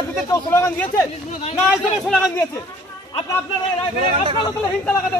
রাজনীতির কেউ স্লোগান দিয়েছে না হিসেবে স্লোগান দিয়েছে আপনারা হিংসা লাগাতে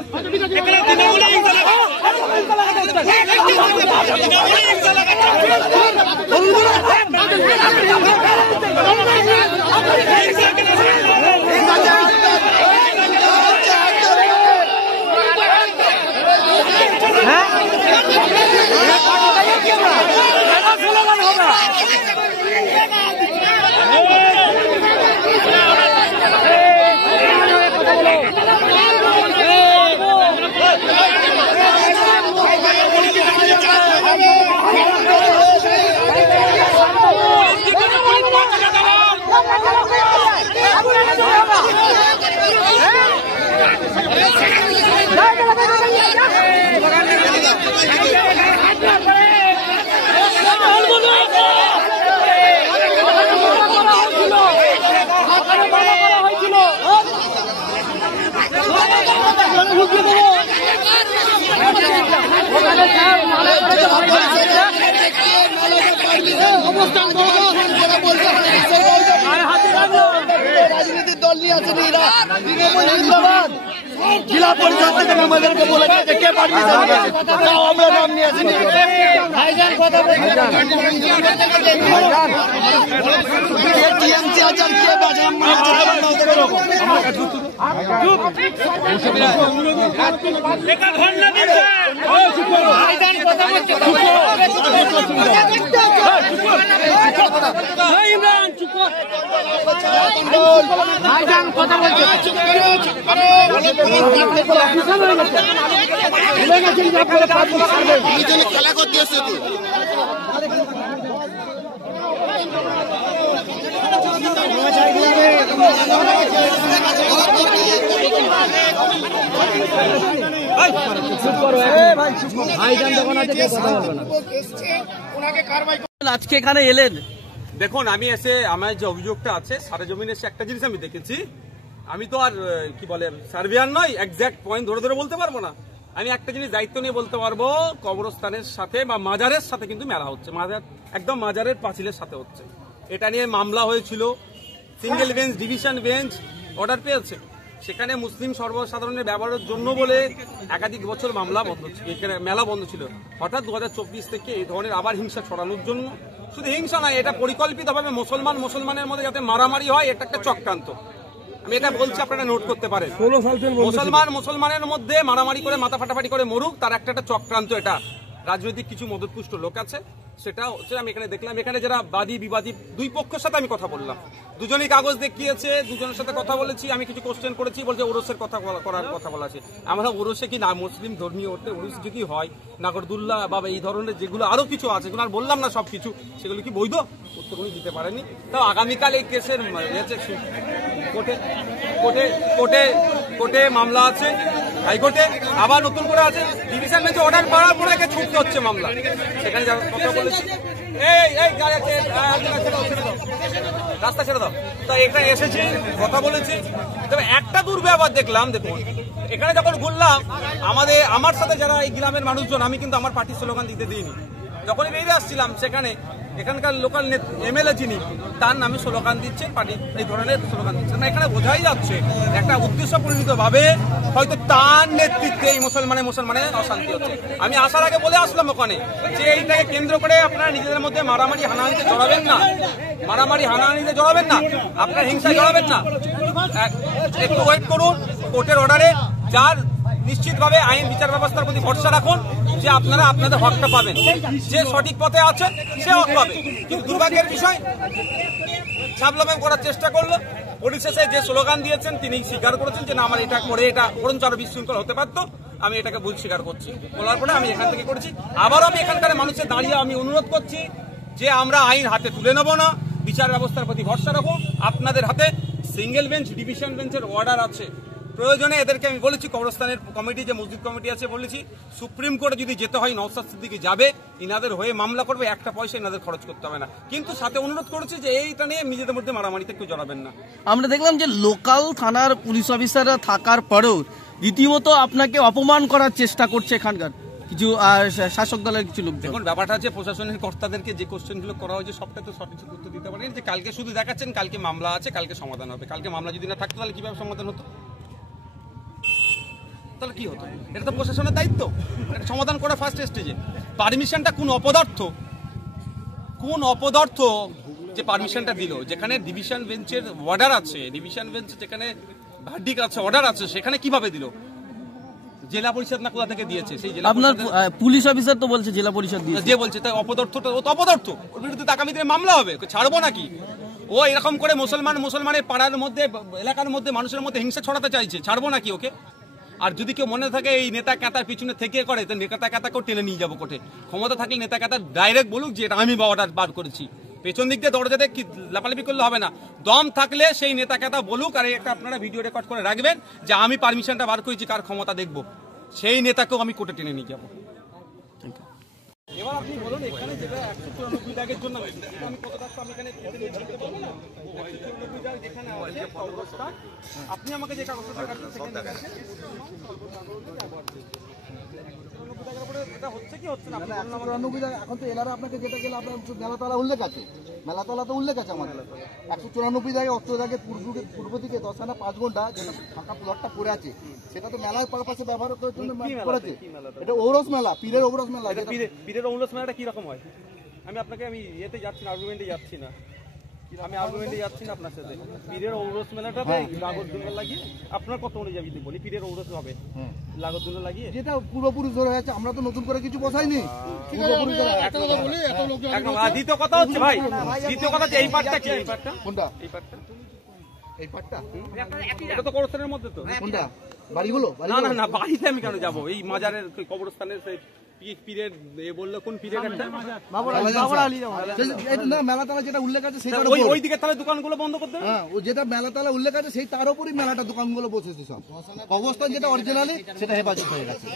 রাজনীতির দল নিয়ে আছে জিন্দাবাদ জেলা পরিষদ থেকে আমাদেরকে বলে গেছে কে পারমিশন দিয়েছে তাও আমরা নাম নিয়ে আসিনি ভাইজান কথা টিএমসি আচার কে বাজে খেলা করতে এসছে তুই আজকে এখানে এলেন দেখুন আমি এসে আমার যে অভিযোগটা আছে সারেজমিনে এসে একটা জিনিস আমি দেখেছি আমি তো আর কি বলে সার্ভেয়ার নয় এক্সাক্ট পয়েন্ট ধরে ধরে বলতে পারবো না আমি একটা জিনিস দায়িত্ব নিয়ে বলতে পারবো কবরস্থানের সাথে বা মাজারের সাথে কিন্তু মেলা হচ্ছে মাজার একদম মাজারের পাঁচিলের সাথে হচ্ছে এটা নিয়ে মামলা হয়েছিল single bench division bench order পেয়েছে সেখানে মুসলিম সর্বসাধারণের ব্যবহারের জন্য বলে একাধিক বছর মামলা বন্ধ ছিল এখানে মেলা বন্ধ ছিল হঠাৎ 2024 থেকে এই ধরনের আবার হিংসা ছড়ানোর জন্য শুধু হিংসা নয় এটা পরিকল্পিতভাবে মুসলমানের মধ্যে যাতে মারামারি হয় এটা একটা চক্রান্ত আমি এটা বলছি আপনারা নোট করতে পারেন মুসলমানের মধ্যে মারামারি করে মাথা ফাটাফাটি করে মরুক তার একটা চক্রান্ত এটা রাজনৈতিক কিছু মদতপুষ্ট লোক আছে সেটা হচ্ছে আমি এখানে দেখলাম এখানে যারা বাদী বিবাদী দুই পক্ষের সাথে আমি কথা বললাম দুজনই কাগজ দেখিয়েছে দুজনের সাথে কথা বলেছি আমি কিছু কোশ্চেন করেছি বলছে ওরসের কথা করার কথা বলা আছে আমরা ওরসে কি না মুসলিম ধর্মীয় ওরস যদি হয় নাগরদুল্লাহ বা এই ধরনের যেগুলো আরো কিছু আছে যেগুলো আর বললাম না সবকিছু সেগুলো কি বৈধ উত্তর উনি দিতে পারেনি তাও আগামীকাল এই কেসের কোর্টে মামলা আছে হাইকোর্টে আবার নতুন করে আছে ডিভিশন বেঞ্চে অর্ডার করার পরে ছুটতে হচ্ছে মামলা সেখানে কথা বলেছি রাস্তা ছেড়ে দাও তো এখানে এসেছি কথা বলেছি তবে একটা দুর্ব্যবহার দেখলাম দেখুন এখানে যখন ঘুরলাম আমার সাথে যারা এই গ্রামের মানুষজন আমি কিন্তু আমার পার্টির স্লোগান দিতে দিইনি যখনই বেরিয়ে আসছিলাম সেখানে এখানকার লোকাল এমএলএ যিনি তার নামে স্লোগান দিচ্ছে পার্টি এই ধরনের স্লোগান দিচ্ছে না এখানে বোঝাই যাচ্ছে একটা উদ্দেশ্য পরিণত ভাবে হয়তো তার নেতৃত্বে এই মুসলমানের অশান্তি হচ্ছে আমি আসার আগে বলে আসলাম ওখানে যে এইটাকে কেন্দ্র করে আপনারা নিজেদের মধ্যে মারামারি হানাহানিতে জড়াবেন না আপনার হিংসায় জড়াবেন না একটু ওয়েট করুন কোর্টের অর্ডারে যার নিশ্চিতভাবে আইন বিচার ব্যবস্থার প্রতি ভরসা রাখুন যে আপনারা আপনাদের হকটা পাবেন যে সঠিক পথে আছে সে হক পাবে কিন্তু দুর্ভাগ্যের বিষয় ছাবলাম করার চেষ্টা করলো পরিশেষে যে স্লোগান দিয়েছেন তিনি স্বীকার করেছেন যে না আমার এটা করে এটা বরঞ্চ আরো বিশৃঙ্খল হতে পারতো আমি এটাকে ভুল স্বীকার করছি বলার পরে আমি এখান থেকে করেছি আবারও আমি এখানকার মানুষের দাঁড়িয়ে আমি অনুরোধ করছি যে আমরা আইন হাতে তুলে নেব না বিচার ব্যবস্থার প্রতি ভরসা রাখুন আপনাদের হাতে সিঙ্গেল বেঞ্চ ডিভিশন বেঞ্চের অর্ডার আছে প্রয়োজনে এদেরকে আমি বলেছি কবরস্থানের কমিটি যে মসজিদ কমিটি আছে বলেছি সুপ্রিম কোর্টে যদি যেতে হয় নওশাদ সিদ্দিকী যাবে ইনাদের হয়ে মামলা করবে একটা পয়সা ইনাদের খরচ করতে হবে না কিন্তু সাথে অনুরোধ করেছি যে এইটা নিয়ে নিজেদের মধ্যে মারামারিতে কেউ জড়াবেন না আমরা দেখলাম যে লোকাল থানার পুলিশ অফিসাররা থাকার পরেও রীতিমতো আপনাকে অপমান করার চেষ্টা করছে এখানকার কিছু শাসক দলের কিছু লোক। দেখুন ব্যাপারটা হচ্ছে প্রশাসনের কর্তাদেরকে যে কোশ্চেনগুলো করা হয়েছে সবটা তো সঠিক উত্তর দিতে পারেন যে কালকে শুধু দেখাচ্ছেন কালকে মামলা আছে কালকে সমাধান হবে। কালকে মামলা যদি না থাকতো তাহলে কিভাবে সমাধান হতো, তাহলে কি হতো? এটা তো প্রশাসনের দায়িত্ব এটা সমাধান করা ফার্স্ট স্টেজে। পারমিশনটা কোন অপদার্থ যে পারমিশনটা দিল, যেখানে ডিভিশন বেঞ্চের অর্ডার আছে, ডিভিশন বেঞ্চ যেখানে ভার্ডিক আছে, অর্ডার আছে, সেখানে কিভাবে দিল? জেলা পরিষদ না কোথা থেকে দিয়েছে? সেই জেলা আপনার পুলিশ অফিসার তো বলছে জেলা পরিষদ দিয়েছে। যে বলছে তাই অপদার্থটা, ও তো অপদার্থ, ওর বিরুদ্ধে তো আগামী দিনে মামলা হবে, ছাড়বো নাকি? ও এরকম করে মুসলমানের পাড়ার মধ্যে, এলাকার মধ্যে, মানুষের মধ্যে হিংসা ছড়াতে চাইছে, ছাড়বো নাকি ওকে? আর যদি কেউ মনে থাকে এই নেতা কাতার পিছনে থেকে করে, তো নেতা কাতাকেও টেনে নিয়ে যাবো কোর্টে। ক্ষমতা থাকলে নেতা কাতার ডাইরেক্ট বলুক যে এটা আমি অর্ডার বার করেছি, পেছন দিক দিয়ে দরজাতে লাপালাপি করলে হবে না। দম থাকলে সেই নেতা কাতা বলুক, আর একটা আপনারা ভিডিও রেকর্ড করে রাখবেন যে আমি পারমিশনটা বার করেছি, কার ক্ষমতা দেখবো, সেই নেতাকেও আমি কোর্টে টেনে নিয়ে যাবো। এবার আপনি বলুন এখানে যেটা 194 দাগের জন্য আমি কত দাগ আমি এখানে বলতে পারবো না? 194 দাগ যেখানে আছে অবস্থা, আপনি আমাকে যে কাগজটা কাটতে সেখানে দেখাচ্ছেন এখন তো এলারা আপনাকে যেটা গেলে আপনার মেলাতলা উল্লেখ আছে, মেলাতলা তো উল্লেখ আছে আমাদের 194 জায়গায় 8 জায়গায় পূর্ব দিকে 10 আনা 5 ঘন্টা যেটা ফাঁকা প্লটটা পড়ে আছে, সেটা তো মেলার পারপাসে ব্যবহার করার জন্য করেছে। এটা ঔরস মেলা, পীরের ঔরস মেলা। পীরের ঔরস মেলাটা কি রকম হয়? আমি এতে যাচ্ছি না, আর্গুমেন্টে যাচ্ছি না, আপনার সাথে। পীরের ঔরস মেলাটাতে লাগরদুল্লা লাগিয়ে আপনার কত অনুযায়ী যদি বলি পীরের ঔরস হবে লাগরদুল্লা লাগিয়ে, যেটা পূর্বপুরুষ ধরে আছে, আমরা তো নতুন করে কিছু বসাইনি। দ্বিতীয় কথা হচ্ছে ভাই, দ্বিতীয় কথা হচ্ছে এই পার্টটা কি? এই পার্টটা কোনটা? এই পার্টটা এটা তো কবরস্থানের মধ্যে তো। কোনটা? বাড়িগুলো? না বাড়িতে আমি কেন যাবো? এই মাজারের কবরস্থানের সেই পীরের বললো কোন পীরের একটা মেলাতলা যেটা উল্লেখ আছে সেটা ওই দিকে তাহলে দোকানগুলো বন্ধ করতে হবে। হ্যাঁ, যেটা মেলাতলা উল্লেখ আছে সেই তার উপরই মেলাটা দোকানগুলো বসেছে সব। অবস্থান যেটা অরিজিনালি সেটা হেফাজত হয়ে গেছে।